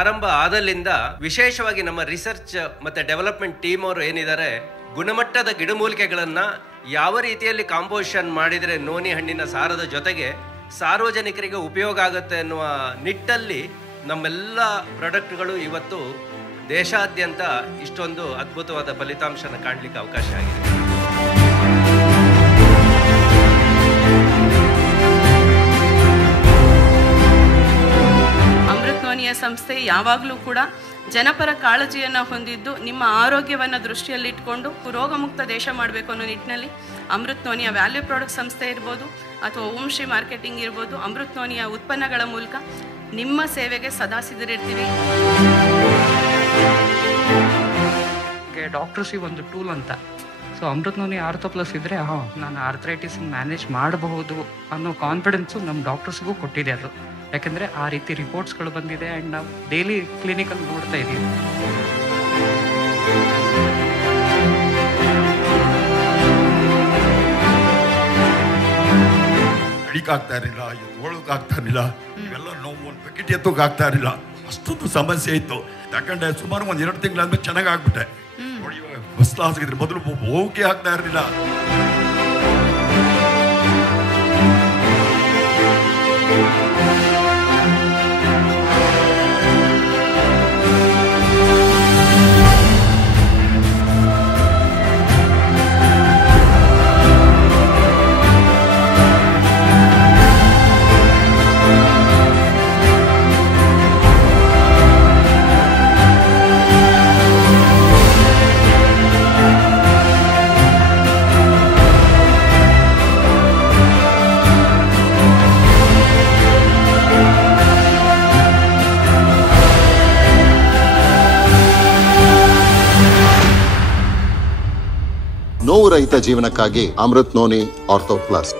ಪ್ರಾರಂಭ ಆದಲ್ಲಿಂದ ವಿಶೇಷವಾಗಿ ನಮ್ಮ ರಿಸರ್ಚ್ ಮತ್ತೆ ಡೆವಲಪ್ಮೆಂಟ್ ಟೀಮ್ ಅವರು ಏನಿದ್ದಾರೆ, ಗುಣಮಟ್ಟದ ಗಿಡಮೂಲಿಕೆಗಳನ್ನ ಯಾವ ರೀತಿಯಲ್ಲಿ ಕಾಂಪೋಸಿಷನ್ ಮಾಡಿದರೆ ನೋನಿ ಹಣ್ಣಿನ ಸಾರದ ಜೊತೆಗೆ ಸಾರ್ವಜನಿಕರಿಗೆ ಉಪಯೋಗ ಆಗುತ್ತೆ ಅನ್ನುವ ನಿಟ್ಟಲ್ಲಿ ನಮ್ಮೆಲ್ಲ ಪ್ರಾಡಕ್ಟ್ಗಳು ಇವತ್ತು ದೇಶಾದ್ಯಂತ ಇಷ್ಟೊಂದು ಅದ್ಭುತವಾದ ಫಲಿತಾಂಶನ ಕಾಣಲಿಕ್ಕೆ ಅವಕಾಶ ಆಗಿದೆ. ಅಮೃತ್ ನೋನಿಯ ಸಂಸ್ಥೆ ಯಾವಾಗಲೂ ಕೂಡ ಜನಪರ ಕಾಳಜಿಯನ್ನು ಹೊಂದಿದ್ದು, ನಿಮ್ಮ ಆರೋಗ್ಯವನ್ನು ದೃಷ್ಟಿಯಲ್ಲಿಟ್ಕೊಂಡು ರೋಗಮುಕ್ತ ದೇಶ ಮಾಡಬೇಕು ಅನ್ನೋ ನಿಟ್ಟಿನಲ್ಲಿ ಅಮೃತ್ ನೋನಿಯ ವ್ಯಾಲ್ಯೂ ಪ್ರಾಡಕ್ಟ್ ಸಂಸ್ಥೆ ಇರ್ಬೋದು ಅಥವಾ ಓಂ ಶ್ರೀ ಮಾರ್ಕೆಟಿಂಗ್ ಇರ್ಬೋದು, ಅಮೃತ್ ನೋನಿಯ ಉತ್ಪನ್ನಗಳ ಮೂಲಕ ನಿಮ್ಮ ಸೇವೆಗೆ ಸದಾ ಸಿದ್ಧರಿರ್ತೀವಿ. ಡಾಕ್ಟರ್ಸಿಗೆ ಒಂದು ಟೂಲ್ ಅಂತ, so Amrit noni ortho plus ಇದ್ದರೆ ನಾನು ಆರ್ಥರೈಟಿಸ್ ಮ್ಯಾನೇಜ್ ಮಾಡಬಹುದು ಅನ್ನೋ ಕಾನ್ಫಿಡೆನ್ಸು ನಮ್ಮ ಡಾಕ್ಟರ್ಸ್ಗೂ ಕೊಟ್ಟಿದೆ ಅದು. ಯಾಕೆಂದರೆ ಆ ರೀತಿ ರಿಪೋರ್ಟ್ಸ್ಗಳು ಬಂದಿದೆ ಆ್ಯಂಡ್ ನಾವು ಡೈಲಿ ಕ್ಲಿನಿಕಲ್ಲಿ ನೋಡ್ತಾ ಇದ್ದೀವಿ. ನಡಿಕಾಗ್ತಾ ಇರಲಿಲ್ಲ, ಎತ್ಕೊಳ್ಳೋಕ್ಕಾಗ್ತಾ ಇರಲಿಲ್ಲ, ಇವೆಲ್ಲ ನೋವು ಒಂದು ಪ್ಯಾಕೆಟ್ ಎತ್ತೋಕ್ಕಾಗ್ತಾ ಇರಲಿಲ್ಲ, ಅಷ್ಟೊಂದು ಸಮಸ್ಯೆ ಇತ್ತು. ಯಾಕಂದ್ರೆ ಸುಮಾರು ಒಂದು 2 ತಿಂಗಳಾದ್ಮೇಲೆ ಚೆನ್ನಾಗಿ ಆಗ್ಬಿಟ್ಟೆ. ಫಸ್ಟ್ ಕ್ಲಾಸ್ ಆಗಿದ್ರೆ ಮೊದಲು ಹೋಗಕ್ಕೆ ಆಗ್ತಾ ಇರಲಿಲ್ಲ. ನೋವು ರಹಿತ ಜೀವನಕ್ಕಾಗಿ ಅಮೃತ್ ನೋನಿ ಆರ್ಥೋ ಪ್ಲಸ್.